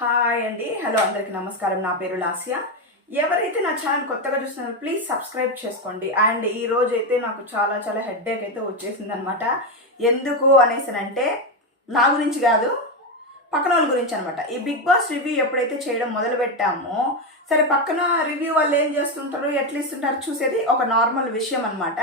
Hi అండి, hello అందరికీ నమస్కారం. నా పేరు లాస్యా. ఎవరైతే నా ఛానల్ కొత్తగా చూస్తున్నారో ప్లీజ్ సబ్స్క్రైబ్ చేసుకోండి. అండ్ ఈ రోజు అయితే నాకు చాలా చాలా హెడ్ఏక్ అయితే వచ్చేసింది అనమాట. ఎందుకు అనేసానంటే నా గురించి కాదు, పక్కన వాళ్ళ గురించి అనమాట. ఈ బిగ్ బాస్ రివ్యూ ఎప్పుడైతే చేయడం మొదలు పెట్టామో సరే, పక్కన రివ్యూ వాళ్ళు ఏం చేస్తుంటారు, ఎట్లా ఇస్తుంటారు చూసేది ఒక నార్మల్ విషయం అనమాట.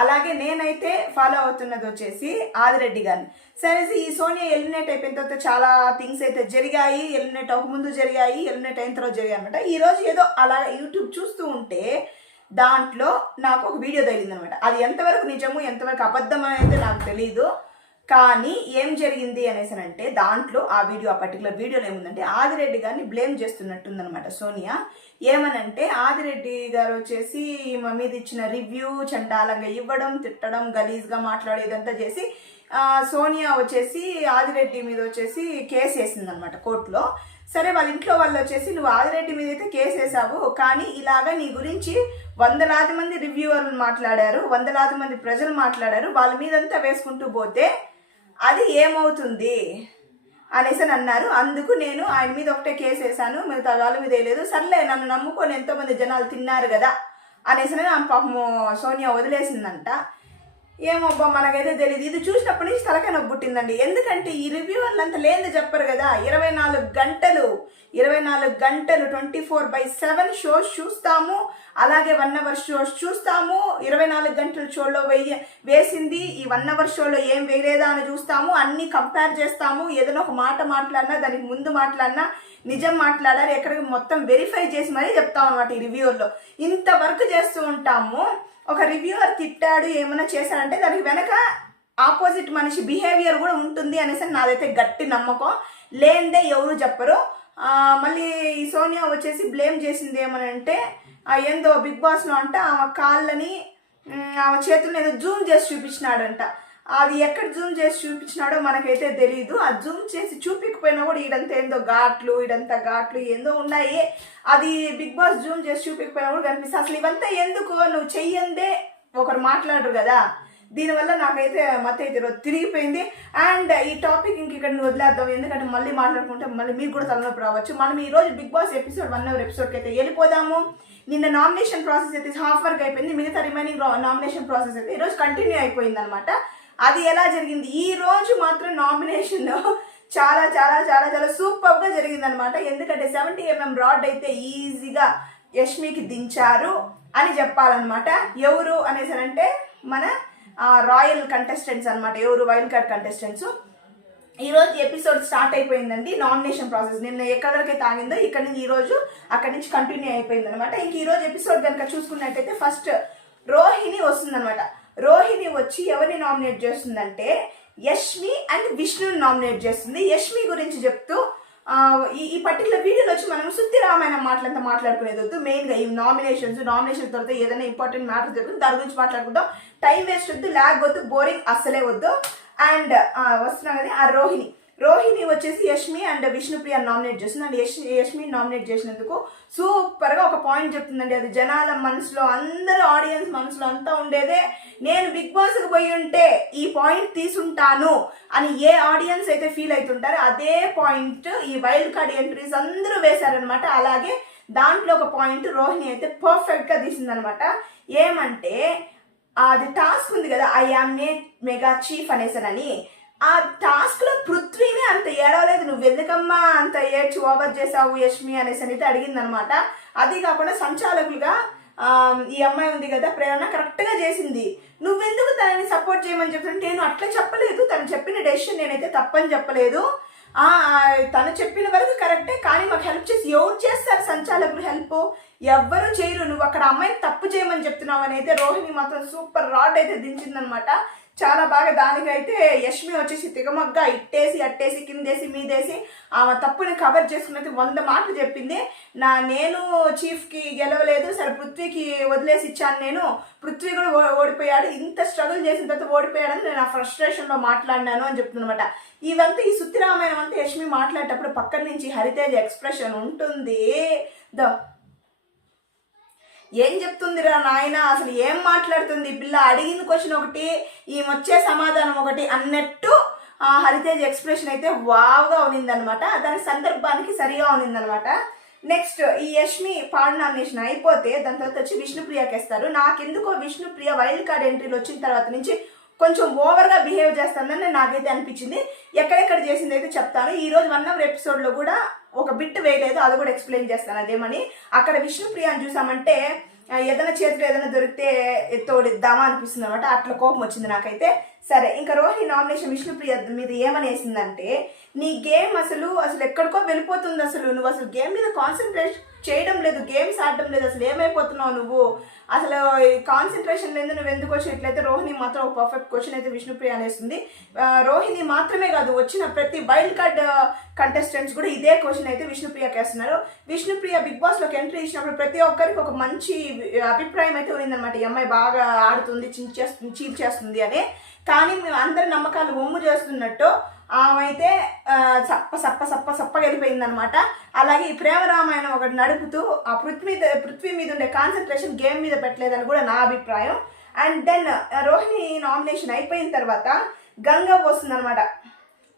అలాగే నేనైతే ఫాలో అవుతున్నది వచ్చేసి ఆదిరెడ్డి గారిని. సరే, ఈ సోనియా ఎలిమినేట్ అయిపోయిన తర్వాత చాలా థింగ్స్ అయితే జరిగాయి. ఎలిమినేట్ అవ్వకముందు జరిగాయి, ఎలిమినేట్ అయిన తర్వాత జరిగాయి అనమాట. ఈరోజు ఏదో అలా యూట్యూబ్ చూస్తూ ఉంటే దాంట్లో నాకు ఒక వీడియో తగిలింది అనమాట. అది ఎంతవరకు నిజము ఎంతవరకు అబద్ధం అనేది నాకు తెలీదు. కానీ ఏం జరిగింది అనేసానంటే దాంట్లో ఆ పర్టికులర్ వీడియోలో ఏముందంటే ఆదిరెడ్డి గారిని బ్లేమ్ చేస్తున్నట్టుందనమాట సోనియా. ఏమనంటే ఆదిరెడ్డి గారు వచ్చేసి మా మీద ఇచ్చిన రివ్యూ చండాలంగా ఇవ్వడం, తిట్టడం, గలీజ్గా మాట్లాడేదంతా చేసి సోనియా వచ్చేసి ఆదిరెడ్డి మీద వచ్చేసి కేసు వేసిందనమాట కోర్టులో. సరే, వాళ్ళ ఇంట్లో వాళ్ళు వచ్చేసి నువ్వు ఆదిరెడ్డి మీద అయితే కేసు వేసావు, కానీ ఇలాగా నీ గురించి వందలాది మంది రివ్యూవర్లు మాట్లాడారు, వందలాది మంది ప్రజలు మాట్లాడారు, వాళ్ళ మీదంతా వేసుకుంటూ పోతే అది ఏమవుతుంది అనేసి అన్నారు. అందుకు నేను ఆయన మీద ఒకటే కేసు వేసాను, మిగతా వాళ్ళ మీద వేయలేదు. సర్లే, నన్ను నమ్ముకొని ఎంతోమంది జనాలు తిన్నారు కదా అనేసి పాపము సోనియా వదిలేసిందంట. ఏమోబ్బా మనకైతే తెలియదు. ఇది చూసినప్పటి నుంచి తలకాయ నొప్పి పుట్టిందండి. ఎందుకంటే ఈ రివ్యూవర్లు అంతా లేనిది చెప్పరు కదా. 24 గంటలు 24/7 షోస్ చూస్తాము, అలాగే 1 hour షోస్ చూస్తాము. 24 గంటల షోలో వేసింది ఈ 1 hour షోలో ఏం వేయలేదా అని చూస్తాము, అన్ని కంపేర్ చేస్తాము. ఏదైనా ఒక మాట మాట్లాడినా దానికి ముందు మాట్లాడినా నిజం మాట్లాడాలి, ఎక్కడికి మొత్తం వెరిఫై చేసి మరీ చెప్తాం అనమాట. ఈ రివ్యూవర్లో ఇంత వర్క్ చేస్తూ ఉంటాము. ఒక రివ్యూవర్ తిట్టాడు, ఏమైనా చేశాడంటే దానికి వెనక ఆపోజిట్ మనిషి బిహేవియర్ కూడా ఉంటుంది అనేసి నాదైతే గట్టి నమ్మకం. లేనిదే ఎవరు చెప్పరు. మళ్ళీ ఈ సోనియా వచ్చేసి బ్లేమ్ చేసింది ఏమనంటే ఏందో బిగ్ బాస్లో అంట ఆమె కాళ్ళని ఆమె చేతులను ఏదో జూమ్ చేసి చూపించినాడంట. అది ఎక్కడ జూమ్ చేసి చూపించినాడో మనకైతే తెలీదు. ఆ జూమ్ చేసి చూపించకపోయినా కూడా ఈడంతా ఏందో ఘాట్లు, ఈడంతా ఘాట్లు ఏందో ఉన్నాయి. అది బిగ్ బాస్ జూమ్ చేసి చూపించకపోయినా కూడా కనిపిస్తుంది. అసలు ఇవంతా ఎందుకు, నువ్వు చెయ్యందే ఒకరు మాట్లాడరు కదా. దీనివల్ల నాకైతే మత అయితే తిరిగిపోయింది. అండ్ ఈ టాపిక్ ఇంక ఇక్కడ వదిలేద్దాం, ఎందుకంటే మళ్ళీ మాట్లాడుకుంటే మళ్ళీ మీకు కూడా తలనొప్పి రావచ్చు. మనం ఈ రోజు బిగ్ బాస్ ఎపిసోడ్ 1 hour ఎపిసోడ్కి అయితే వెళ్ళిపోదాము. నిన్న నామినేషన్ ప్రాసెస్ అయితే హాఫ్ వర్క్ అయిపోయింది, మిగతా రిమైనింగ్ నామినేషన్ ప్రాసెస్ అయితే ఈరోజు కంటిన్యూ అయిపోయింది అనమాట. అది ఎలా జరిగింది, ఈ రోజు మాత్రం నామినేషన్ చాలా చాలా చాలా చాలా సూపర్గా జరిగింది అనమాట. ఎందుకంటే 70 mm రాడ్ అయితే ఈజీగా యష్మికి దించారు అని చెప్పాలన్నమాట. ఎవరు అనేసి అంటే మన రాయల్ కంటెస్టెంట్స్ అనమాట. ఎవరు వైల్డ్ కార్డ్ కంటెస్టెంట్స్. ఈరోజు ఎపిసోడ్ స్టార్ట్ అయిపోయిందండి. నామినేషన్ ప్రాసెస్ నిన్న ఎక్కడి వరకైతే ఆగిందో ఇక్కడ నుంచి ఈరోజు అక్కడి నుంచి కంటిన్యూ అయిపోయింది అనమాట. ఇంక ఈరోజు ఎపిసోడ్ కనుక చూసుకున్నట్టయితే ఫస్ట్ రోహిణి వస్తుందన్నమాట. రోహిణి వచ్చి ఎవరిని నామినేట్ చేస్తుందంటే యష్మి అండ్ విష్ణుని నామినేట్ చేస్తుంది. యష్మి గురించి చెప్తూ ఈ పర్టికులర్ వీడియోలో వచ్చి మనం సుత్తి రామాయణం మాటలంతా మాట్లాడుకునేది వద్దు. మెయిన్గా ఈ నామినేషన్ తర్వాత ఏదైనా ఇంపార్టెంట్ మ్యాటర్ జరుగుతుంది, దాని గురించి మాట్లాడుకుందాం. టైం వేస్ట్ వద్దు, ల్యాగ్ వద్దు, బోరింగ్ అస్సలే వద్దు. అండ్ వస్తున్నాం కదా ఆ రోహిణి వచ్చేసి యష్మి అండ్ విష్ణుప్రియ నామినేట్ చేస్తుంది. అండ్ యష్మి నామినేట్ చేసినందుకు సూపర్గా ఒక పాయింట్ చెప్తుందండి. అది జనాల మనసులో, అందరూ ఆడియన్స్ మనసులో అంతా ఉండేదే. నేను బిగ్ బాస్కి పోయి ఉంటే ఈ పాయింట్ తీసుంటాను అని ఏ ఆడియన్స్ అయితే ఫీల్ అవుతుంటారో అదే పాయింట్ ఈ వైల్డ్ కార్డ్ ఎంట్రీస్ అందరూ వేశారనమాట. అలాగే దాంట్లో ఒక పాయింట్ రోహిణి అయితే పర్ఫెక్ట్గా తీసిందనమాట. ఏమంటే అది టాస్క్ ఉంది కదా, ఐ యామ్ మెగా చీఫ్ అనేసానని. ఆ టాస్క్ లో పృథ్వీని అంత ఏడవలేదు, నువ్వు ఎందుకమ్మా అంత ఏడ్చి ఓవర్ చేసావు యష్మి అనేసి అయితే అడిగిందనమాట. అది కాకుండా సంచాలకులుగా ఈ అమ్మాయి ఉంది కదా ప్రేరణ కరెక్ట్గా చేసింది. నువ్వెందుకు తనని సపోర్ట్ చేయమని చెప్తుంటే నేను అట్లా చెప్పలేదు, తను చెప్పిన డెసిషన్ నేనైతే తప్పని చెప్పలేదు. తను చెప్పిన వరకు కరెక్టే, కానీ మాకు హెల్ప్ చేసి ఎవరు చేస్తారు సంచాలకులు హెల్ప్? ఎవ్వరు చేయరు. నువ్వు అక్కడ అమ్మాయిని తప్పు చేయమని చెప్తున్నావు అని అయితే రోహిణి మాత్రం సూపర్ రాడ్ అయితే దించిందనమాట. చాలా బాగా. దానికైతే యష్మి వచ్చేసి తిగమగ్గా ఇట్టేసి అట్టేసి కిందేసి మీదేసి ఆమె తప్పుని కవర్ చేసుకున్నది 100 మాటలు చెప్పింది. నేను చీఫ్కి గెలవలేదు, సరే పృథ్వీకి వదిలేసి ఇచ్చాను, నేను పృథ్వీ కూడా ఓడిపోయాడు, ఇంత స్ట్రగుల్ చేసిన తర్వాత ఓడిపోయాడని నేను ఆ ఫ్రస్ట్రేషన్లో మాట్లాడినాను అని చెప్తున్నమాట. ఇవంతా ఈ సుత్తిరామాయణం అంతా యష్మి మాట్లాడేటప్పుడు పక్కన నుంచి హరితేజ ఎక్స్ప్రెషన్ ఉంటుంది. ఏం చెప్తుందిరా నాయన, అసలు ఏం మాట్లాడుతుంది పిల్ల, అడిగిన క్వశ్చన్ ఒకటి, ఈ వచ్చే సమాధానం ఒకటి అన్నట్టు హరితేజ్ ఎక్స్ప్రెషన్ అయితే వావ్గా ఉన్నిందనమాట. దాని సందర్భానికి సరిగా ఉన్నిందనమాట. నెక్స్ట్ ఈ యష్మి పాడు నామినేషన్ అయిపోతే దాని తర్వాత వచ్చి విష్ణుప్రియకి వేస్తారు. నాకెందుకో విష్ణుప్రియ వైల్డ్ కార్డ్ ఎంట్రీలు వచ్చిన తర్వాత నుంచి కొంచెం ఓవర్గా బిహేవ్ చేస్తుందని నాకైతే అనిపించింది. ఎక్కడెక్కడ చేసింది అయితే చెప్తాను. ఈరోజు 1 hour ఎపిసోడ్లో కూడా ఒక బిట్ వేయలేదు, అది కూడా ఎక్స్ప్లెయిన్ చేస్తాను అదేమని. అక్కడ విష్ణుప్రియని చూసామంటే ఏదైనా చేతిలో ఏదైనా దొరికితే తోడిద్దామా అనిపిస్తుంది అనమాట. అట్లా కోపం వచ్చింది నాకైతే. సరే, ఇంకా రోహిణి నామినేషన్ విష్ణుప్రియ మీద ఏమని వేసిందంటే, నీ గేమ్ అసలు ఎక్కడికో వెళ్ళిపోతుంది, అసలు నువ్వు అసలు గేమ్ మీద కాన్సన్ట్రేట్ చేయడం లేదు, గేమ్స్ ఆడడం లేదు, అసలు ఏమైపోతున్నావు నువ్వు, అసలు కాన్సన్ట్రేషన్ లేదు, నువ్వు ఎందుకు వచ్చినట్లయితే రోహిణి మాత్రం ఒక పర్ఫెక్ట్ క్వశ్చన్ అయితే విష్ణుప్రియ అనేస్తుంది. రోహిణి మాత్రమే కాదు, వచ్చిన ప్రతి వైల్డ్ కార్డ్ కంటెస్టెంట్స్ కూడా ఇదే క్వశ్చన్ అయితే విష్ణుప్రియకి వేస్తున్నారు. విష్ణుప్రియ బిగ్ బాస్లోకి ఎంట్రీ ఇచ్చినప్పుడు ప్రతి ఒక్కరికి ఒక మంచి అభిప్రాయం అయితే ఉన్నిందనమాట. ఈ అమ్మాయి బాగా ఆడుతుంది, చీల్ చేస్తుంది అని. కానీ మేము అందరి నమ్మకాలు ఒమ్ము చేస్తున్నట్టు ఆమె అయితే సప్ప వెళ్ళిపోయిందనమాట. అలాగే ఈ ప్రేమ రామాయణం ఒకటి నడుపుతూ ఆ పృథ్వీ మీద ఉండే కాన్సన్ట్రేషన్ గేమ్ మీద పెట్టలేదని కూడా నా అభిప్రాయం. అండ్ దెన్ రోహిణి నామినేషన్ అయిపోయిన తర్వాత గంగవ్వ వస్తుందనమాట.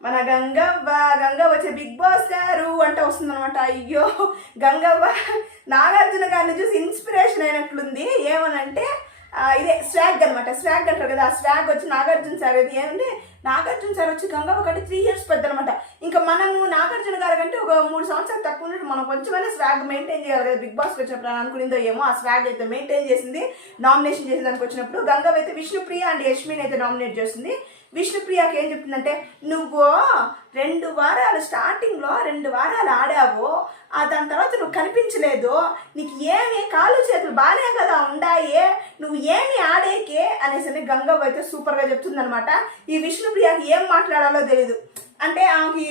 మన గంగవ్వ వచ్చే బిగ్ బాస్ గారు అంటే వస్తుందనమాట. అయ్యో, గంగవ్వ నాగార్జున గారిని చూసి ఇన్స్పిరేషన్ అయినట్లుంది. ఏమనంటే ఇదే స్వాగ్ అనమాట. స్వాగ్ అంటారు కదా, ఆ స్వాగ్ వచ్చి నాగార్జున సార్ అది ఏమంటే నాగార్జున సార్ వచ్చి గంగవ్వ కంటే 3 years పెద్ద అనమాట. ఇంకా మనము నాగార్జున గారి కంటే ఒక 3 సంవత్సరాలు తక్కువ ఉన్నట్టు మనం కొంచెమైనా స్వాగ్ మెయింటైన్ చేయాలి కదా. బిగ్ బాస్కి వచ్చినప్పుడు అనుకునిందో ఏమో, ఆ స్వాగ్ అయితే మెయింటైన్ చేసింది. నామినేషన్ చేసేదానికి వచ్చినప్పుడు గంగవ్వ అయితే విష్ణుప్రియ అండ్ యష్మిని అయితే నామినేట్ చేస్తుంది. విష్ణుప్రియకి ఏం చెప్తుందంటే, నువ్వు 2 వారాలు స్టార్టింగ్లో 2 వారాలు ఆడావు, దాని తర్వాత నువ్వు కనిపించలేదు, నీకు ఏమి కాళ్ళు చేతులు బాగానే కదా ఉండాయే, నువ్వు ఏమి ఆడేకే అనేసి గంగవ్వ అయితే సూపర్గా చెప్తుందనమాట. ఈ విష్ణుప్రియకి ఏం మాట్లాడాలో తెలీదు. అంటే ఆమెకి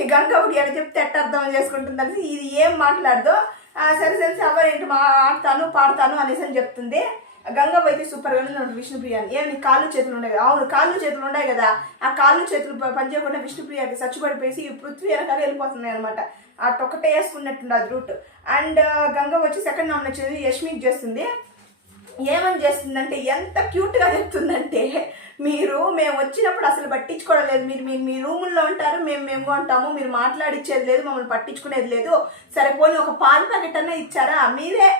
ఈ గంగవ్వకి అని చెప్తే ఎట్ట అర్థం చేసుకుంటుంది అనేసి ఇది ఏం మాట్లాడదో, సరే ఎవరేంటి ఆడతాను పాడతాను అనేసి అని చెప్తుంది. గంగవ్వ అయితే సూపర్గా ఉంది విష్ణుప్రియాని. ఏమి కాళ్ళు చేతులు ఉన్నాయి కదా, అవును కాళ్ళు చేతులు ఉన్నాయి కదా, ఆ కాళ్ళు చేతులు పనిచేయకుండా విష్ణుప్రియకి సచ్చిపడిపోయి పృథ్వీ వెనకాల వెళ్ళిపోతున్నాయి అనమాట. అటొక్కటే వేసుకున్నట్టుంది అది రూట్. అండ్ గంగవ్వ వచ్చి సెకండ్ నామినేషన్ యష్మికి చేస్తుంది. ఏమని చేస్తుందంటే ఎంత క్యూట్గా చెప్తుందంటే, మేము వచ్చినప్పుడు అసలు పట్టించుకోవడం లేదు, మీరు మీ రూముల్లో ఉంటారు, మేము ఉంటాము, మీరు మాట్లాడిచ్చేది లేదు, మమ్మల్ని పట్టించుకునేది లేదు. సరే పోనీ ఒక పాల ప్యాకెట్ అన్నా ఇచ్చారా, మీరే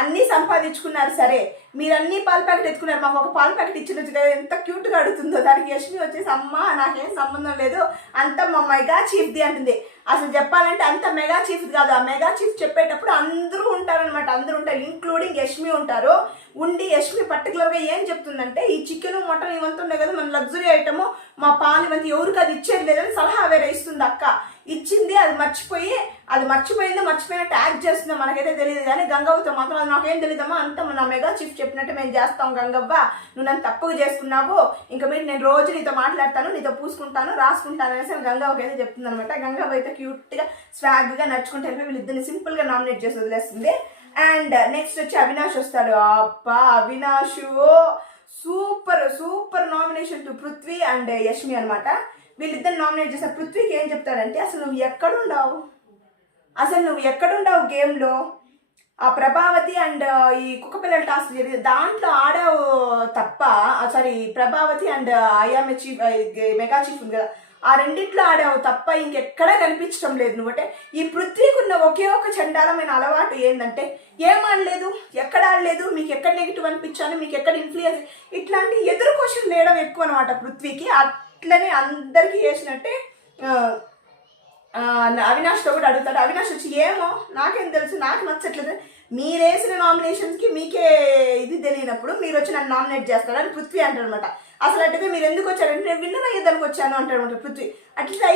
అన్నీ సంపాదించుకున్నారు, సరే మీరు అన్ని పాల ప్యాకెట్ ఎత్తుకున్నారు, మాకు ఒక పాల ప్యాకెట్ ఇచ్చినట్టు కదా, ఎంత క్యూట్గా అడుగుతుందో. దానికి యష్మి వచ్చేసి అమ్మ నాకేం సంబంధం లేదు, అంత మా మెగా చీఫ్ది అంటుంది. అసలు చెప్పాలంటే అంత మెగా చీఫ్ కాదు, ఆ మెగా చీఫ్ చెప్పేటప్పుడు అందరూ ఉంటారనమాట, అందరూ ఉంటారు, ఇంక్లూడింగ్ యష్మి ఉంటారు. ఉండి యష్మి పర్టికులర్గా ఏం చెప్తుందంటే, ఈ చికెన్ మటన్ ఇవంతా ఉన్నాయి కదా, మన లగ్జరీ ఐటము, మా పాలు ఇవంతా ఎవరికి అది ఇచ్చేది లేదని సలహా వేరే ఇస్తుంది అక్క. ఇచ్చింది, అది మర్చిపోయినట్టు యాక్ట్ చేస్తుందో మనకైతే తెలియదు. కానీ గంగవ్వతో మాత్రం అది నాకేం తెలియదమ్మా, అంత నా మెగా చీఫ్ చెప్పినట్టు మేము చేస్తాం గంగవ్వ, నువ్వు నన్ను తప్పుగా చేసుకున్నావు, ఇంకా మీరు నేను రోజు నీతో మాట్లాడతాను, నీతో పూసుకుంటాను, రాసుకుంటాను అనేసి గంగవ్వకి అయితే చెప్తుంది అనమాట. గంగవ్వ అయితే క్యూట్గా స్వాగ్గా నడుచుకుంటే వీళ్ళిద్దరిని సింపుల్గా నామినేట్ చేసి వదిలేస్తుంది. అండ్ నెక్స్ట్ వచ్చి అవినాష్ వస్తాడు. అబ్బా Avinash super nomination to Prithvi and Yashmi అనమాట. వీళ్ళిద్దరు నామినేట్ చేస్తారు. పృథ్వీకి ఏం చెప్తాడంటే, అసలు నువ్వు ఎక్కడుండావు గేమ్లో, ఆ ప్రభావతి అండ్ ఈ కుక్కపిల్లల టాస్క్ జరిగింది దాంట్లో ఆడావు తప్ప, sorry Prabhavati and IMA chief mega chief ఉంది కదా, ఆ రెండిట్లో ఆడావు తప్ప ఇంకెక్కడా కనిపించడం లేదు నువ్వంటే. ఈ పృథ్వీకి ఉన్న ఒకే ఒక చండాలమైన అలవాటు ఏంటంటే, ఏం ఆడలేదు, ఎక్కడ ఆడలేదు, మీకు ఎక్కడ నెగిటివ్ అనిపించాను, మీకు ఎక్కడ ఇన్ఫ్లుయెన్స్, ఇట్లాంటి ఎదురు క్వశ్చన్ వేయడం ఎక్కువ అనమాట పృథ్వీకి. అట్లనే అందరికీ చేసినట్టే అవినాష్తో కూడా అడుగుతాడు. అవినాష్ వచ్చి ఏమో నాకేం తెలుసు, నాకు నచ్చట్లేదు, మీరేసిన నామినేషన్స్కి మీకే ఇది తెలియనప్పుడు మీరు వచ్చి నన్ను నామినేట్ చేస్తారని పృథ్వీ అంటాడు అనమాట. అసలు అంటే మీరు ఎందుకు వచ్చారంటే, నేను విన్నర్ అయ్యేదానికి వచ్చాను అంటాడు అనమాట పృథ్వీ. అట్లా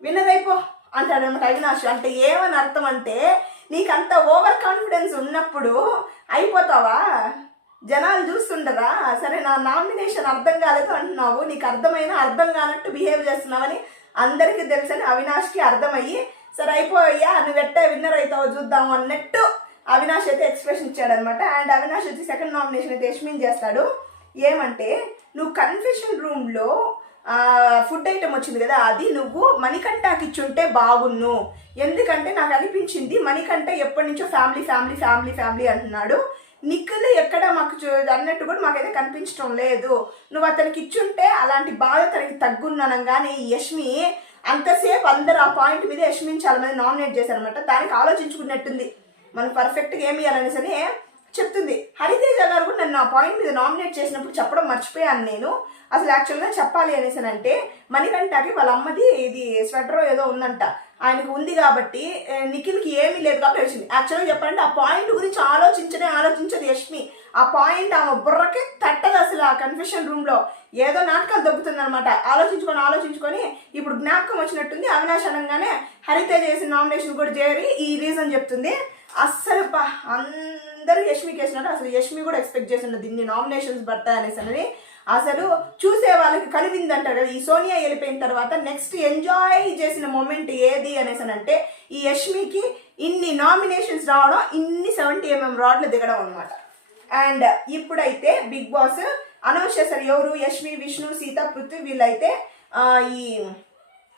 విన్నర్ అయిపో అంటాడు అనమాట అవినాష్. అంటే ఏమని అర్థం అంటే, నీకు అంత ఓవర్ కాన్ఫిడెన్స్ ఉన్నప్పుడు అయిపోతావా, జనాలు చూస్తుండరా, సరే నా నామినేషన్ అర్థం కాలేదు అంటున్నావు, నీకు అర్థమైనా అర్థం కానట్టు బిహేవ్ చేస్తున్నావని అందరికీ తెలుసని అవినాష్కి అర్థమయ్యి, సరే అయిపోయా నువ్వు ఎట్టే విన్నర్ అవుతావో చూద్దాము అన్నట్టు అవినాష్ అయితే ఎక్స్ప్రెషన్ ఇచ్చాడనమాట. అండ్ అవినాష్ వచ్చి సెకండ్ నామినేషన్ అయితే యష్మిన్ చేస్తాడు. ఏమంటే, నువ్వు కన్ఫెషన్ రూమ్లో ఫుడ్ ఐటమ్ వచ్చింది కదా, అది నువ్వు మణికంఠకి ఇచ్చుంటే బాగున్ను, ఎందుకంటే నాకు అనిపించింది మణికంఠ ఎప్పటి నుంచో ఫ్యామిలీ అంటున్నాడు, నిఖిల్ ఎక్కడ మాకు అన్నట్టు కూడా మాకైతే కనిపించడం లేదు. నువ్వు అతనికి ఇచ్చుంటే అలాంటి బాధ తనకి తగ్గున్నానంగానే యష్మి అంతసేపు అందరు ఆ పాయింట్ మీద యష్మిని చాలా మంది నామినేట్ చేశారనమాట. దానికి ఆలోచించుకున్నట్టుంది మనం పర్ఫెక్ట్గా ఏమి ఇవ్వాలనేసి అని చెప్తుంది. హరితేజ గారు కూడా నన్ను ఆ పాయింట్ మీద నామినేట్ చేసినప్పుడు చెప్పడం మర్చిపోయాను నేను. అసలు యాక్చువల్గా చెప్పాలి అనేసి అంటే మణికంఠకి వాళ్ళ అమ్మది ఇది స్వెటర్ ఏదో ఉందంట, ఆయనకు ఉంది కాబట్టి నిఖిల్కి ఏమీ లేదు కాబట్టి వచ్చింది. యాక్చువల్గా చెప్పాలంటే ఆ పాయింట్ గురించి ఆలోచించదు యష్మి. ఆ పాయింట్ ఆమె బుర్రకే తట్టదు అసలు. ఆ కన్ఫెషన్ రూమ్లో ఏదో నాటకాలు దొబ్బుతుంది అనమాట. ఆలోచించుకొని ఇప్పుడు జ్ఞాపకం వచ్చినట్టుంది. అవినాష్ అనగానే హరితేజ చేసిన నామినేషన్ కూడా చేరి ఈ రీజన్ చెప్తుంది. అస్సలు అందరూ యష్మికి వేసినారు. అసలు యష్మి కూడా ఎక్స్పెక్ట్ చేసిండదు ఇన్ని నామినేషన్స్ పడతాయి అనేసి అనేది. అసలు చూసే వాళ్ళకి కలిగింది అంటారు కదా. ఈ సోనియా వెళ్ళిపోయిన తర్వాత నెక్స్ట్ ఎంజాయ్ చేసిన మూమెంట్ ఏది అనేసి అంటే ఈ యష్మికి ఇన్ని నామినేషన్స్ రావడం, ఇన్ని 70mm రాడ్లు దిగడం అనమాట. అండ్ ఇప్పుడైతే బిగ్ బాస్ అనౌన్స్ చేశారు ఎవరు, యష్మి, విష్ణు, సీత, పృథ్వీ వీళ్ళైతే ఈ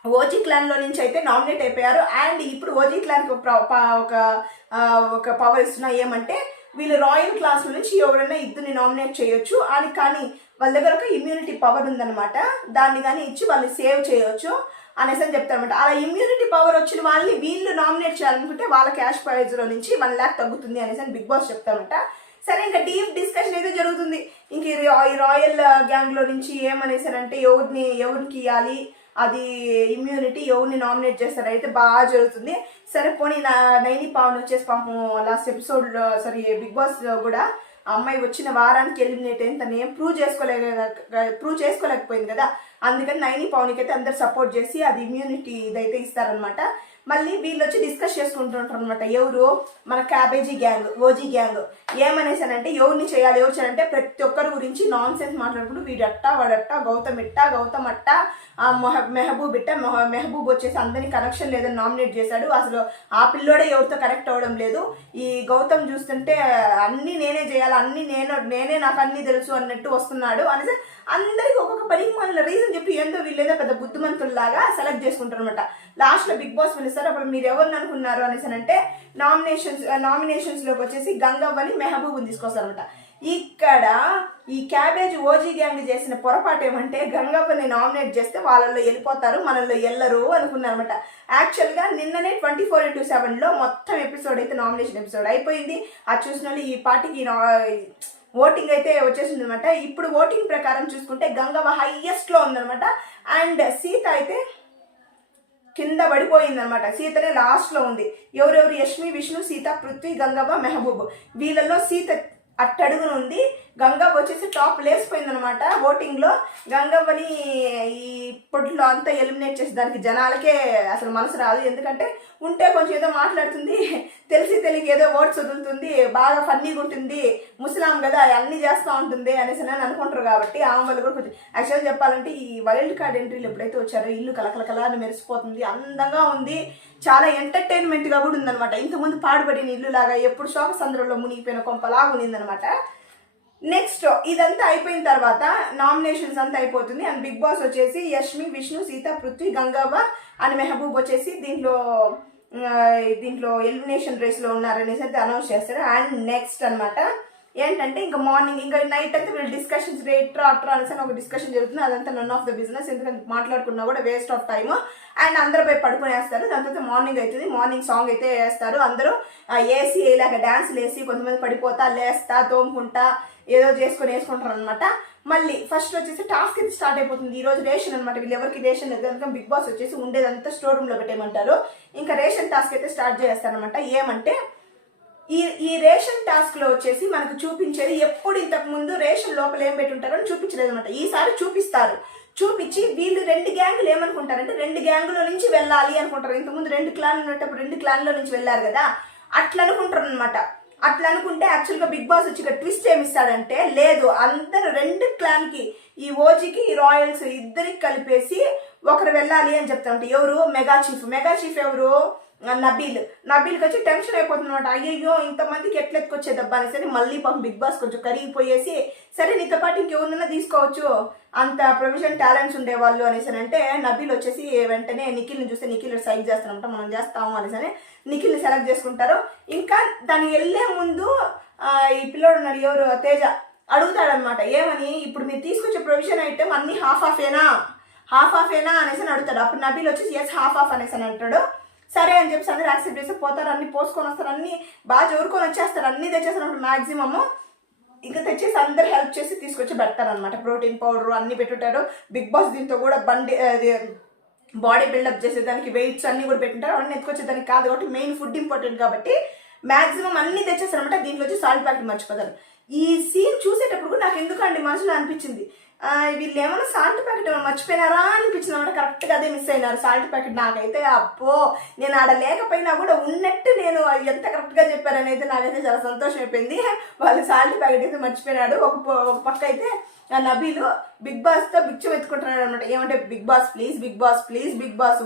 ఓజీ క్లాన్లో నుంచి అయితే నామినేట్ అయిపోయారు. అండ్ ఇప్పుడు ఓజీ క్లాన్కి ఒక పవర్ ఇస్తున్నా ఏమంటే వీళ్ళు రాయల్ క్లాస్ నుంచి ఎవరైనా ఇద్దరిని నామినేట్ చేయొచ్చు అని. కానీ వాళ్ళ దగ్గర ఒక ఇమ్యూనిటీ పవర్ ఉందన్నమాట. దాన్ని కానీ ఇచ్చి వాళ్ళని సేవ్ చేయొచ్చు అనేసి అని చెప్తారనమాట. అలా ఇమ్యూనిటీ పవర్ వచ్చిన వాళ్ళని వీళ్ళు నామినేట్ చేయాలనుకుంటే వాళ్ళ క్యాష్ ప్రైజ్లో నుంచి 1 lakh తగ్గుతుంది అనేసి అని బిగ్ బాస్ చెప్తారనమాట. సరే, ఇంకా డీప్ డిస్కషన్ అయితే జరుగుతుంది. ఇంక ఈ రాయల్ గ్యాంగ్లో నుంచి ఏమనేసారంటే ఎవరికి ఇవ్వాలి, అది ఇమ్యూనిటీ ఎవరిని నామినేట్ చేస్తారు అయితే బాగా జరుగుతుంది. సరే పోనీ నైని పవన్ వచ్చేసి పాపం లాస్ట్ ఎపిసోడ్లో బిగ్ బాస్ కూడా ఆ అమ్మాయి వచ్చిన వారానికి ఎలిమినేట్ అయింది. తను ఏం ప్రూవ్ చేసుకోలేకపోయింది కదా. అందుకని నైని పవన్కి అయితే అందరు సపోర్ట్ చేసి అది ఇమ్యూనిటీ ఇదైతే ఇస్తారనమాట. మళ్ళీ వీళ్ళు వచ్చి డిస్కస్ చేసుకుంటుంటారు అనమాట. ఎవరు మన క్యాబేజీ గ్యాంగ్, ఓజీ గ్యాంగ్ ఏమనేసానంటే ఎవరిని చేయాలంటే ప్రతి ఒక్కరి గురించి నాన్ సెన్స్ మాట్లాడుకుంటూ వీడట్ట వాడట్ట, గౌతమ్ అట్ట, మెహబూబ్ వచ్చేసి అందరినీ కనెక్షన్ లేదని నామినేట్ చేశాడు. అసలు ఆ పిల్లోడే ఎవరితో కనెక్ట్ అవ్వడం లేదు. ఈ గౌతమ్ చూస్తుంటే అన్నీ నేనే చేయాలి, నేనే నాకు అన్నీ తెలుసు అన్నట్టు వస్తున్నాడు అనేసి అందరికి ఒక్కొక్క పనికి మన రీజన్ చెప్పి వీళ్ళేదో పెద్ద బుద్ధిమంతుల్లాగా సెలెక్ట్ చేసుకుంటారు అనమాట. లాస్ట్లో బిగ్ బాస్ పిలుస్తారు. అప్పుడు మీరు ఎవరిని అనుకున్నారు అనేసి అంటే నామినేషన్స్లోకి వచ్చేసి గంగవ్వని, మెహబూబ్ని తీసుకొస్తారనమాట. ఇక్కడ ఈ క్యాబేజ్ ఓజీ గ్యాంగ్ చేసిన పొరపాటు ఏమంటే గంగవ్వని నామినేట్ చేస్తే వాళ్ళల్లో వెళ్ళిపోతారు, మనల్లో వెళ్ళరు అనుకున్నారనమాట. యాక్చువల్గా నిన్ననే 24/7లో మొత్తం ఎపిసోడ్ అయితే నామినేషన్ ఎపిసోడ్ అయిపోయింది. అది చూసిన వాళ్ళు ఈ పార్టీకి ఓటింగ్ అయితే వచ్చేసింది అనమాట. ఇప్పుడు ఓటింగ్ ప్రకారం చూసుకుంటే గంగవ్వ హైయెస్ట్లో ఉందనమాట. అండ్ సీత అయితే కింద పడిపోయింది అనమాట. సీతనే లాస్ట్లో ఉంది. ఎవరెవరు, యష్మి, విష్ణు, సీత, పృథ్వీ, గంగవ్వ, మెహబూబ్. వీళ్ళల్లో సీత అట్టడుగున ఉంది. గంగవ్వ వచ్చేసి టాప్ లేసిపోయింది అనమాట ఓటింగ్లో. గంగవ్వని ఈ పొట్లో అంతా ఎలిమినేట్ చేసి దానికి జనాలకే అసలు మనసు రాదు. ఎందుకంటే ఉంటే కొంచెం ఏదో మాట్లాడుతుంది, తెలియక ఏదో ఓట్స్ వదులుతుంది, బాగా ఫన్నీగా ఉంటుంది, ముస్లాం కదా అన్నీ చేస్తూ ఉంటుంది అనేసి అని అనుకుంటారు. కాబట్టి ఆమె వాళ్ళు కూడా కొంచెం యాక్చువల్గా చెప్పాలంటే ఈ వైల్డ్ కార్డ్ ఎంట్రీలు ఎప్పుడైతే వచ్చారో ఇల్లు కలకలకలని మెరిసిపోతుంది, అందంగా ఉంది, చాలా ఎంటర్టైన్మెంట్గా కూడా ఉందనమాట. ఇంతకుముందు పాడుబడిన ఇల్లు లాగా ఎప్పుడు శోక సంద్రంలో మునిగిపోయిన కొంపలాగా ఉన్నిందనమాట. నెక్స్ట్ ఇదంతా అయిపోయిన తర్వాత నామినేషన్స్ అంతా అయిపోతుంది. అండ్ బిగ్ బాస్ వచ్చేసి యష్మి, విష్ణు, సీత, పృథ్వీ, గంగవ్వ అండ్ మెహబూబ్ వచ్చేసి దీంట్లో ఎలిమినేషన్ రేస్లో ఉన్నారనేసి అయితే అనౌన్స్ చేస్తారు. అండ్ నెక్స్ట్ అనమాట ఏంటంటే ఇంకా మార్నింగ్ ఇంకా నైట్ అయితే వీళ్ళు డిస్కషన్స్ అట్రా అనేసి ఒక డిస్కషన్ జరుగుతుంది. అదంతా నన్ ఆఫ్ ద బిజినెస్, ఎందుకంటే మాట్లాడుకున్నా కూడా వేస్ట్ ఆఫ్ టైమ్. అండ్ అందరూ పోయి పడుకునేస్తారు. దాని తర్వాత మార్నింగ్ అవుతుంది. మార్నింగ్ సాంగ్ అయితే వేస్తారు. అందరూ ఏసీ ఇలాగ డ్యాన్స్లు వేసి కొంతమంది పడిపోతా లేస్తా తోముకుంటా ఏదో వేసుకుంటారు అనమాట. మళ్ళీ ఫస్ట్ వచ్చేసి టాస్క్ అయితే స్టార్ట్ అయిపోతుంది. ఈ రోజు రేషన్ అనమాట. వీళ్ళు ఎవరికి రేషన్ లేదు కనుక బిగ్ బాస్ వచ్చేసి ఉండేదంతా స్టోర్ రూమ్లో పెట్టేయమంటారు. ఇంకా రేషన్ టాస్క్ అయితే స్టార్ట్ చేస్తారనమాట. ఏమంటే ఈ రేషన్ టాస్క్ లో వచ్చేసి మనకు చూపించేది ఎప్పుడు ఇంతకు ముందు రేషన్ లోపల ఏం పెట్టుంటారో అని చూపించలేదు అనమాట. ఈసారి చూపిస్తారు. చూపించి వీళ్ళు 2 గ్యాంగులు ఏమనుకుంటారంటే 2 గ్యాంగులో నుంచి వెళ్ళాలి అనుకుంటారు. ఇంతకుముందు 2 క్లాన్లు ఉన్నప్పుడు 2 క్లాన్లో నుంచి వెళ్ళారు కదా, అట్లా అనుకుంటారు అనమాట. అట్లా అనుకుంటే యాక్చువల్గా బిగ్ బాస్ వచ్చి ఇక్కడ ట్విస్ట్ ఏమిస్తాడంటే లేదు, అందరూ 2 క్లాన్కి ఈ ఓజీకి ఈ రాయల్స్ ఇద్దరికి కలిపేసి ఒకరు వెళ్ళాలి అని చెప్తామంటే ఎవరు, మెగా చీఫ్ ఎవరు, నబీల్కి వచ్చి టెన్షన్ అయిపోతుంది అనమాట. అయ్యో ఇంతమందికి ఎట్లెత్తుకొచ్చేదబ్బా అనేసి మళ్ళీ పాపం బిగ్ బాస్ కొంచెం కరిగిపోయేసి సరే నీతో పాటు ఇంకెవరినైనా తీసుకోవచ్చు, అంత ప్రొఫెషనల్ టాలెంట్స్ ఉండేవాళ్ళు అనేసి అంటే నబీల్ వచ్చేసి వెంటనే నిఖిల్ని చూస్తే నిఖిల్ సైజ్ చేస్తానంట మనం చేస్తాము అనేసి నిఖిల్ని సెలెక్ట్ చేసుకుంటారు. ఇంకా దాన్ని వెళ్ళే ముందు ఈ పిల్లోడు ఉన్నాడు ఎవరు తేజ అడుగుతాడనమాట, ఏమని ఇప్పుడు మీరు తీసుకొచ్చే ప్రొవిజన్ ఐటమ్ అన్ని హాఫ్ ఏనా అనేసి అని అడుగుతాడు. అప్పుడు నబీల్ వచ్చేసి ఎస్ హాఫ్ అనేసి అని అంటాడు. సరే అని చెప్పేసి అందరూ యాక్సెప్ట్ చేసి పోతారు, అన్ని పోసుకొని వస్తారు, అన్ని బాగా జోరుకొని వచ్చేస్తారు, అన్ని తెచ్చేస్తారు మ్యాక్సిమమ్. ఇంకా తెచ్చేసి అందరు హెల్ప్ చేసి తీసుకొచ్చి పెడతారనమాట. ప్రోటీన్ పౌడర్ అన్ని పెట్టుంటారు. బిగ్ బాస్ దీంతో కూడా బాడీ బిల్డప్ చేసేదానికి వెయిట్స్ అన్ని కూడా పెట్టింటారు. అవన్నీ ఎత్తుకొచ్చేదానికి కాదు కాబట్టి మెయిన్ ఫుడ్ ఇంపార్టెంట్ కాబట్టి మ్యాక్సిమం అన్ని తెచ్చేస్తారనమాట. దీంట్లో వచ్చి సాల్ట్ ప్యాకెట్ మర్చిపోతారు. ఈ సీన్ చూసేటప్పుడు కూడా నాకు ఎందుకండి మనసులో అనిపించింది, వీళ్ళు ఏమైనా సాల్ట్ ప్యాకెట్ ఏమైనా మర్చిపోయినారా అనిపించింది అనమాట. కరెక్ట్గా అదే మిస్ అయినారు సాల్ట్ ప్యాకెట్. నాకైతే అబ్బో నేను ఆడ లేకపోయినా కూడా ఉన్నట్టు నేను ఎంత కరెక్ట్గా చెప్పారని అయితే నాకైతే చాలా సంతోషం అయిపోయింది. వాళ్ళు సాల్ట్ ప్యాకెట్ అయితే మర్చిపోయినాడు. ఒక పక్క అయితే నబీలు బిగ్ బాస్తో బిచ్చం ఎత్తుకుంటున్నాడు అనమాట. ఏమంటే బిగ్ బాస్ బిగ్ బాస్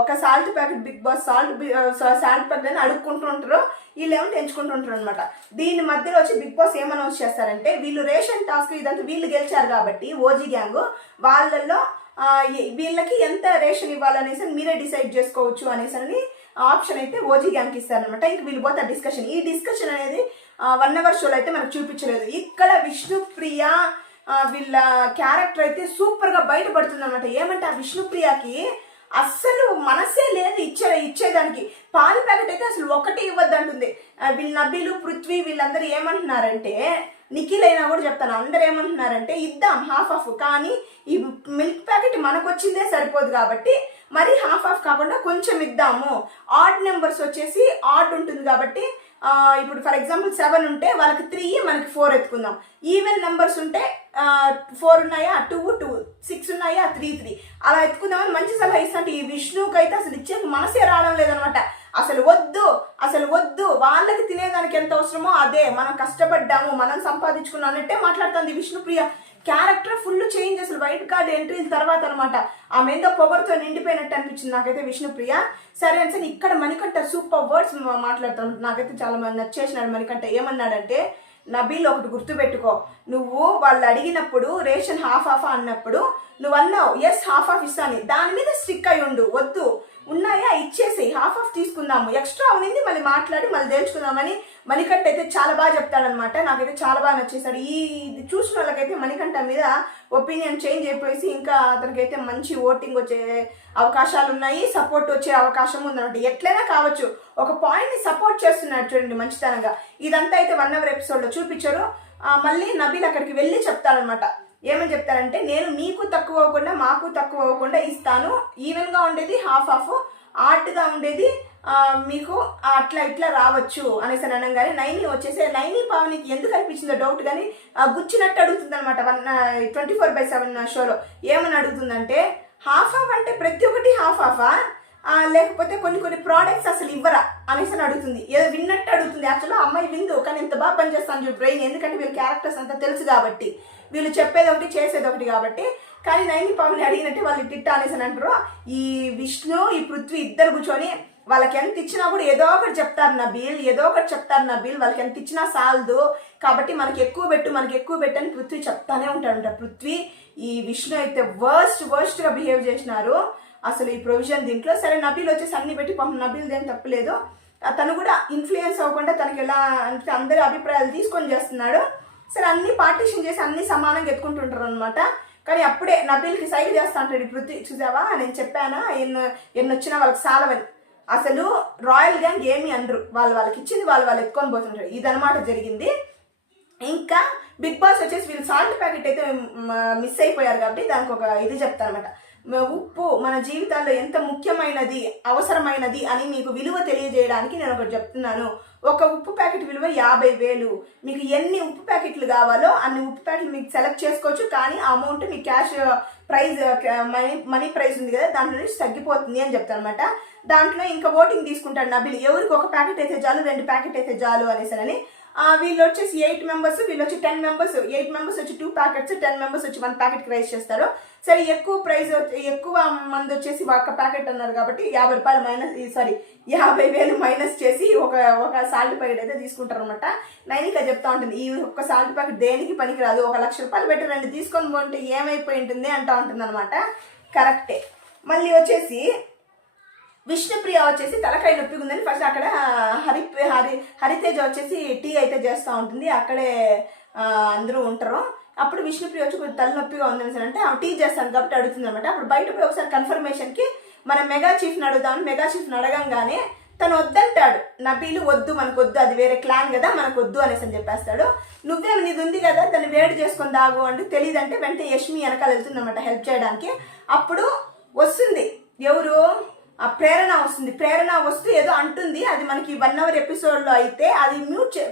ఒక salt packet Bigg Boss salt packet అని అడుక్కుంటూ ఉంటారు, వీళ్ళు ఏమో ఎంచుకుంటూ ఉంటారు అనమాట. దీని మధ్యలో వచ్చి బిగ్ బాస్ ఏం అనౌన్స్ చేస్తారంటే, వీళ్ళు రేషన్ టాస్క్ ఇదంతా వీళ్ళు గెలిచారు కాబట్టి ఓజీ గ్యాంగ్ వాళ్ళల్లో వీళ్ళకి ఎంత రేషన్ ఇవ్వాలనేసి మీరే డిసైడ్ చేసుకోవచ్చు అనేసి ఆప్షన్ అయితే ఓజీ గ్యాంగ్కి ఇస్తారనమాట. ఇంక వీళ్ళు పోతే ఈ డిస్కషన్ అనేది 1 hour షోలో అయితే మనకు చూపించలేదు. ఇక్కడ విష్ణుప్రియ వీళ్ళ క్యారెక్టర్ అయితే సూపర్గా బయటపడుతుంది అనమాట. ఏమంటే ఆ విష్ణుప్రియకి అస్సలు మనసే లేదు ఇచ్చేదానికి. పాల ప్యాకెట్ అయితే అసలు ఒకటి ఇవ్వద్దు అంటుంది. వీళ్ళ నబీలు పృథ్వీ వీళ్ళందరూ ఏమంటున్నారంటే, నిఖిల్ అయినా కూడా చెప్తాను, అందరు ఏమంటున్నారంటే ఇద్దాం హాఫ్ కానీ ఈ మిల్క్ ప్యాకెట్ మనకు వచ్చిందే సరిపోదు కాబట్టి మరి హాఫ్ కాకుండా కొంచెం ఇద్దాము. ఆడ్ నెంబర్స్ వచ్చేసి ఆడ్ ఉంటుంది కాబట్టి ఇప్పుడు ఫర్ ఎగ్జాంపుల్ 7 ఉంటే వాళ్ళకి 3 మనకి 4 ఎత్తుకుందాం. ఈవెన్ నెంబర్స్ ఉంటే 4 ఉన్నాయా 2 6 ఉన్నాయా 3 అలా ఎత్తుకుందామని మంచి సలహా ఇస్తుంటే ఈ విష్ణుకి అయితే అసలు ఇచ్చే మనసే రావడం లేదనమాట. అసలు వద్దు వాళ్ళకి తినేదానికి ఎంత అవసరమో అదే, మనం కష్టపడ్డాము మనం సంపాదించుకున్నాం అన్నట్టే మాట్లాడుతుంది విష్ణుప్రియ. క్యారెక్టర్ ఫుల్ చేంజ్ అసలు వైట్ కార్డ్ ఎంట్రీల తర్వాత అనమాట. ఆమె ఏదో పొగరుతో నిండిపోయినట్టు అనిపించింది నాకైతే విష్ణుప్రియ. సరే అని ఇక్కడ మణికంఠ సూపర్ వర్డ్స్ మాట్లాడుతాను, నాకైతే చాలా నచ్చేసినాడు మణికంఠ. ఏమన్నాడంటే, నబీల్ ఒకటి గుర్తుపెట్టుకో, నువ్వు వాళ్ళు అడిగినప్పుడు రేషన్ హాఫ్ అన్నప్పుడు నువ్వు అన్నావు ఎస్ హాఫ్ ఇస్తాను, దాని మీద స్టిక్ అయి ఉండు, వద్దు ఉన్నాయా ఇచ్చేసి హాఫ్ తీసుకుందాము, ఎక్స్ట్రా ఉన్నింది మళ్ళీ మాట్లాడి మళ్ళీ తెలుసుకుందామని మణికంఠ అయితే చాలా బాగా చెప్తాడనమాట. నాకైతే చాలా బాగా నచ్చేసాడు. ఇది చూసిన వాళ్ళకైతే మణికంఠ మీద ఒపీనియన్ చేంజ్ అయిపోయి ఇంకా అతనికైతే మంచి ఓటింగ్ వచ్చే అవకాశాలు ఉన్నాయి, సపోర్ట్ వచ్చే అవకాశం ఉందన్నమాట. ఎట్లయినా కావచ్చు, ఒక పాయింట్ని సపోర్ట్ చేస్తున్నాడు చూడండి మంచితనంగా. ఇదంతా అయితే 1 hour ఎపిసోడ్లో చూపించారు. మళ్ళీ నబీల్ అక్కడికి వెళ్ళి చెప్తాడనమాట. ఏమని చెప్తారంటే, నేను మీకు తక్కువ అవ్వకుండా మాకు తక్కువ అవ్వకుండా ఇస్తాను, ఈవెన్గా ఉండేది హాఫ్ ఆర్ట్గా ఉండేది మీకు అట్లా ఇట్లా రావచ్చు అనేసి అనగానే నైని వచ్చేసి నైని పావనికి ఎందుకు అనిపించిందో డౌట్ కానీ గుచ్చినట్టు అడుగుతుంది అనమాట. 24/7 షోలో ఏమని అడుగుతుందంటే, హాఫ్ అంటే ప్రతి ఒక్కటి హాఫ్ లేకపోతే కొన్ని ప్రోడక్ట్స్ అసలు ఇవ్వరా అనేసి అని అడుగుతుంది. ఏదో విన్నట్టు అడుగుతుంది. యాక్చువల్గా అమ్మాయి విందు కానీ ఇంత బాగా పనిచేస్తాను చూడు బ్రెయిన్, ఎందుకంటే వీళ్ళ క్యారెక్టర్స్ అంతా తెలుసు కాబట్టి, వీళ్ళు చెప్పేది ఒకటి చేసేది ఒకటి కాబట్టి. కానీ నైని పావని అడిగినట్టు వాళ్ళు టిట్టా అనేసి అని అంటారు. ఈ విష్ణు ఈ పృథ్వీ ఇద్దరు కూర్చొని వాళ్ళకి ఎంత ఇచ్చినా కూడా ఏదో ఒకటి చెప్తారు నబీల్, వాళ్ళకి ఎంత ఇచ్చినా సాలదు కాబట్టి మనకి ఎక్కువ పెట్టు అని పృథ్వీ చెప్తానే ఉంటాడంట. పృథ్వీ ఈ విష్ణు అయితే వర్స్ట్గా బిహేవ్ చేసినారు అసలు ఈ ప్రొవిజన్ దీంట్లో. సరే నబీల్ వచ్చేసి అన్ని పెట్టి పాపం నబీల్ ఏం తప్పలేదు, తను కూడా ఇన్ఫ్లుయెన్స్ అవ్వకుండా తనకి ఎలా అంటే అందరి అభిప్రాయాలు తీసుకొని చేస్తున్నాడు. సరే అన్ని పార్టీషన్ చేసి అన్ని సమానంగా ఎత్తుకుంటుంటారు అనమాట. కానీ అప్పుడే నబీల్కి సైడ్ చేస్తా అంటాడు పృథ్వీ, చూసావా నేను చెప్పానా ఎన్ని వచ్చినా వాళ్ళకి సాలవని. అసలు రాయల్ గ్యాంగ్ ఏమి అనరు, వాళ్ళకి ఇచ్చింది వాళ్ళు ఎత్తుకొని పోతుంటారు. ఇదనమాట జరిగింది. ఇంకా బిగ్ బాస్ వచ్చేసి వీళ్ళు సాల్ట్ ప్యాకెట్ అయితే మిస్ అయిపోయారు కాబట్టి దానికి ఒక ఇది చెప్తారనమాట. ఉప్పు మన జీవితాల్లో ఎంత ముఖ్యమైనది అవసరమైనది అని మీకు విలువ తెలియజేయడానికి నేను ఒకటి చెప్తున్నాను. ఒక ఉప్పు ప్యాకెట్ విలువ 50,000. మీకు ఎన్ని ఉప్పు ప్యాకెట్లు కావాలో అన్ని ఉప్పు ప్యాకెట్లు మీకు సెలెక్ట్ చేసుకోవచ్చు. కానీ ఆ అమౌంట్ మీ క్యాష్ ప్రైజ్ మనీ ప్రైజ్ ఉంది కదా దాంట్లో నుంచి తగ్గిపోతుంది అని చెప్తానమాట. దాంట్లో ఇంకా ఓటింగ్ తీసుకుంటాడు నబీల్, ఎవరికి ఒక ప్యాకెట్ అయితే చాలు 2 ప్యాకెట్ అయితే చాలు అనేసరని. వీళ్ళు వచ్చేసి 8 members, వీళ్ళు వచ్చి 10 members. 8 members వచ్చి 2 ప్యాకెట్స్, 10 members వచ్చి 1 ప్యాకెట్ రైస్ చేస్తారు. సరే ఎక్కువ మంది వచ్చేసి ఒక ప్యాకెట్ అన్నారు కాబట్టి 50 రూపాయలు 50,000 మైనస్ చేసి ఒక సాల్ట్ ప్యాకెట్ అయితే తీసుకుంటారు అనమాట. నైనిక చెప్తా ఉంటుంది, ఈ ఒక్క సాల్ట్ ప్యాకెట్ దేనికి పనికిరాదు, 1,00,000 రూపాయలు పెట్టి 2 తీసుకొని పోంటే ఏమైపోయి ఉంటుంది అంటా ఉంటుంది అనమాట. కరెక్టే. మళ్ళీ వచ్చేసి విష్ణుప్రియ వచ్చేసి తలకాయ నొప్పిగా ఉందని ఫస్ట్ అక్కడ హరితేజ వచ్చేసి టీ అయితే చేస్తూ ఉంటుంది. అక్కడే అందరూ ఉంటారు. అప్పుడు విష్ణుప్రియ వచ్చి కొంచెం తలనొప్పిగా ఉందని అంటే ఆమె టీ చేస్తాను కాబట్టి అడుగుతుంది అనమాట. అప్పుడు బయట పోయి ఒకసారి కన్ఫర్మేషన్కి మనం మెగా చీఫ్ని అడుగుదామని మెగా చీఫ్ని అడగంగానే తను వద్దంటాడు. నబీలు వద్దు, మనకు వద్దు, అది వేరే క్లాన్ కదా, మనకు వద్దు అనేసి అని చెప్పేస్తాడు. నువ్వే నీది ఉంది కదా దాన్ని వేడి చేసుకొని దాగు అంటే తెలియదంటే వెంటనే యష్మి వెనకాల వెళ్తుంది అనమాట హెల్ప్ చేయడానికి. అప్పుడు వస్తుంది ఎవరు, ఆ ప్రేరణ వస్తుంది. ప్రేరణ వస్తూ ఏదో అంటుంది, అది మనకి 1 hour ఎపిసోడ్లో అయితే అది మ్యూట్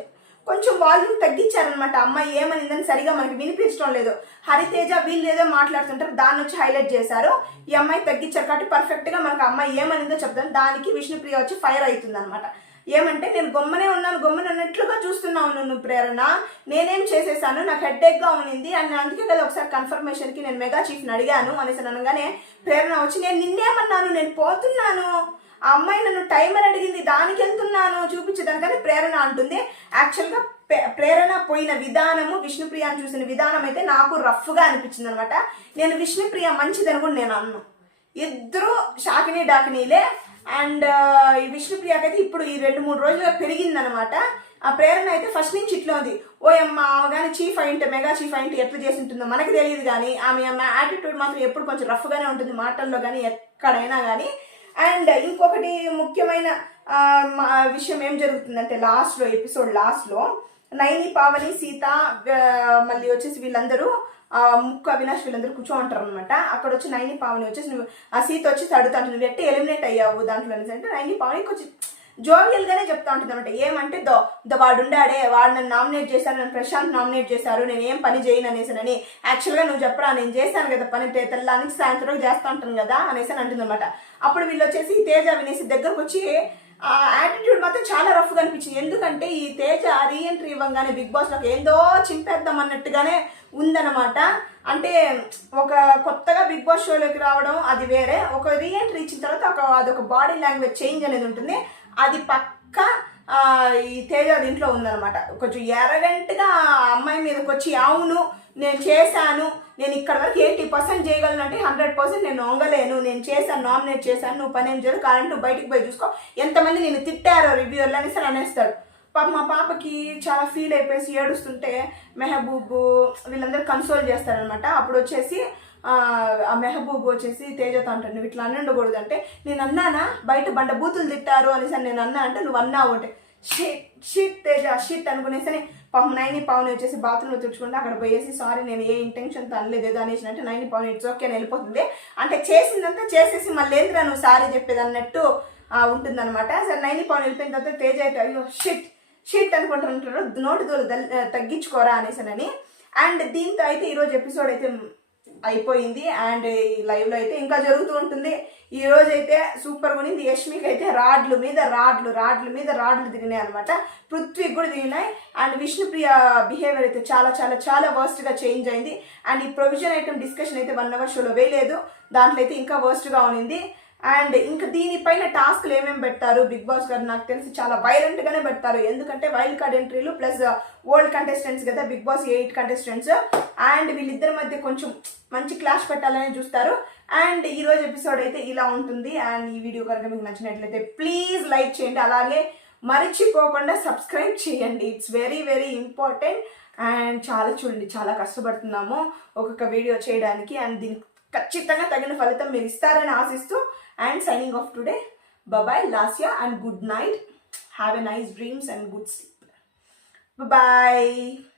కొంచెం వాల్యూమ్ తగ్గించారనమాట. అమ్మాయి ఏమనిందని సరిగా మనకి వినిపించడం లేదు. హరితేజ వీళ్ళు ఏదో మాట్లాడుతుంటారు, దాన్ని వచ్చి హైలైట్ చేశారు. ఈ అమ్మాయి తగ్గించారు కాబట్టి పర్ఫెక్ట్గా మనకు అమ్మాయి ఏమనిందో చెప్తాను. దానికి విష్ణుప్రియ వచ్చి ఫైర్ అవుతుంది అనమాట. ఏమంటే నేను గొమ్మనే ఉన్నాను, గొమ్మనే ఉన్నట్లుగా చూస్తున్నావు నువ్వు ప్రేరణ, నేనేం చేసేసాను, నాకు హెడ్ఏక్గా ఉన్నింది అని, అందుకే కదా ఒకసారి కన్ఫర్మేషన్కి నేను మెగా చీఫ్ని అడిగాను అనేసి అనగానే ప్రేరణ వచ్చి నేను నిన్నేమన్నాను, నేను పోతున్నాను, ఆ అమ్మాయి నన్ను టైమర్ అడిగింది దానికి వెళ్తున్నాను చూపించేదానికని ప్రేరణ అంటుంది. యాక్చువల్గా ప్రేరణ పోయిన విధానము విష్ణుప్రియని చూసిన విధానం అయితే నాకు రఫ్గా అనిపించింది అనమాట. నేను విష్ణుప్రియ మంచిదని కూడా నేను అన్నాను. ఇద్దరు షాకినీ డాకినీలే. అండ్ ఈ విష్ణుప్రియకైతే ఇప్పుడు ఈ 2-3 రోజులుగా పెరిగిందనమాట. ఆ ప్రేరణ అయితే ఫస్ట్ నుంచి ఇట్లా ఉంది. ఓ అమ్మ ఆమె కానీ చీఫ్ అయింటే మెగా చీఫ్ అయింటే ఎట్లా చేసి ఉంటుందో మనకు తెలియదు, కానీ ఆమె యాటిట్యూడ్ మాత్రం ఎప్పుడు కొంచెం రఫ్గానే ఉంటుంది మాటల్లో కానీ ఎక్కడైనా కానీ. అండ్ ఇంకొకటి ముఖ్యమైన విషయం ఏం జరుగుతుందంటే లాస్ట్లో ఎపిసోడ్ లాస్ట్లో నైని, పావని, సీత మళ్ళీ వచ్చేసి వీళ్ళందరూ ముక్కు అవినాష్ వీళ్ళందరూ కూర్చో ఉంటారు అనమాట. అక్కడ వచ్చి నైని, పావని వచ్చేసి నువ్వు ఆ సీత వచ్చేసి అడుగుతా ఉంటుంది నువ్వు ఎట్టే ఎలిమినేట్ అయ్యావు దాంట్లో అనేసి అంటే నైని, పావని కొంచెం జోవియల్గానే చెప్తా ఉంటుంది అనమాట. ఏమంటే వాడు ఉండాడే, వాడు నన్ను నామినేట్ చేశారు, నన్ను ప్రశాంత్ నామినేట్ చేశారు, నేను ఏం పని చేయను అనేసానని. యాక్చువల్గా నువ్వు చెప్పరా నేను చేశాను కదా పని, తెల్లానికి సాయంత్రం చేస్తూ ఉంటాను కదా అనేసి అని అంటుంది అనమాట. అప్పుడు వీళ్ళు వచ్చేసి తేజ వినేసి దగ్గరకు వచ్చి యాటిట్యూడ్ మాత్రం చాలా రఫ్గా అనిపించింది. ఎందుకంటే ఈ తేజ రీఎంట్రీ ఇవ్వగానే బిగ్ బాస్లోకి ఏందో చింపేద్దాం అన్నట్టుగానే ఉందన్నమాట. అంటే ఒక కొత్తగా బిగ్ బాస్ షోలోకి రావడం అది వేరే, ఒక రీఎంట్రీ ఇచ్చిన తర్వాత అదొక బాడీ లాంగ్వేజ్ చేంజ్ అనేది ఉంటుంది. అది పక్క ఈ తేజ దీంట్లో ఉందన్నమాట. కొంచెం ఎరగంటగా అమ్మాయి మీదకి వచ్చి అవును నేను చేశాను, నేను ఇక్కడ వరకు 80% చేయగలను అంటే 100% నేను వంగలేను, నేను చేశాను, నామినేట్ చేశాను, నువ్వు పని ఏం చేయదు, కావాలంటే నువ్వు బయటికి పోయి చూసుకో, ఎంతమంది నేను తిట్టారో రివ్యూర్లు అనేసి అనేస్తాడు. మా పాపకి చాలా ఫీల్ అయిపోయి ఏడుస్తుంటే మెహబూబ్ వీళ్ళందరూ కన్సోల్ చేస్తారనమాట. అప్పుడు వచ్చేసి ఆ మెహబూబ్ వచ్చేసి తేజతో అంటాడు నువ్వు ఇట్లా అని ఉండకూడదు అంటే, నేను అన్నానా బయట బండ బూతులు తిట్టారు అనేసి నేను అన్నా అంటే నువ్వు అన్నావు అంటే షిట్ తేజ షిట్ అనుకునేసరి పాపం నైని, పావని వచ్చేసి బాత్రూంలో తుడుచుకుంటే అక్కడ పోయేసి సారీ నేను ఏ ఇంటెన్షన్తో అనలేదు ఏదో అనేసి అంటే నైని, పావని ఇట్స్ ఓకే అని వెళ్ళిపోతుంది. అంటే చేసిందంతా చేసేసి మళ్ళీ ఏంద్రా నువ్వు సారీ చెప్పేది అన్నట్టు ఉంటుందన్నమాట. సరే నైని, పావని వెళ్ళిపోయిన తర్వాత తేజ అయితే అయ్యో షిట్ అనుకుంటుంటారు, నోటి దూలు తగ్గించుకోరా అనేసానని. అండ్ దీంతో అయితే ఈరోజు ఎపిసోడ్ అయితే అయిపోయింది. అండ్ ఈ లైవ్లో అయితే ఇంకా జరుగుతూ ఉంటుంది. ఈ రోజు అయితే సూపర్గా ఉంది. యష్మికి అయితే రాడ్ల మీద రాడ్లు దిగినాయి అనమాట. పృథ్వీకి కూడా దిగినాయి. అండ్ విష్ణుప్రియ బిహేవియర్ అయితే చాలా చాలా చాలా వర్స్ట్గా చేంజ్ అయింది. అండ్ ఈ ప్రొవిజన్ ఐటమ్ డిస్కషన్ అయితే 1 hour షోలో వేయలేదు, దాంట్లో అయితే ఇంకా వర్స్ట్గా ఉన్నింది. అండ్ ఇంకా దీనిపైన టాస్క్లు ఏమేమి పెడతారు బిగ్ బాస్ గారు నాకు తెలిసి చాలా వైలెంట్గానే పెడతారు. ఎందుకంటే వైల్డ్ కార్డ్ ఎంట్రీలు ప్లస్ ఓల్డ్ కంటెస్టెంట్స్ కదా బిగ్ బాస్ 8 కంటెస్టెంట్స్. అండ్ వీళ్ళిద్దరి మధ్య కొంచెం మంచి క్లాష్ పెట్టాలని చూస్తారు. అండ్ ఈరోజు ఎపిసోడ్ అయితే ఇలా ఉంటుంది. అండ్ ఈ వీడియో కనుక మీకు నచ్చినట్లయితే ప్లీజ్ లైక్ చేయండి, అలాగే మర్చిపోకుండా సబ్స్క్రైబ్ చేయండి. It's very very important. And చాలా చూడండి చాలా కష్టపడుతున్నాము ఒక్కొక్క వీడియో చేయడానికి. అండ్ దీనికి ఖచ్చితంగా తగిన ఫలితం మీరు ఇస్తారని ఆశిస్తూ and signing off today. Bye bye Lasya and good night. Have a nice dreams and good sleep. Bye bye.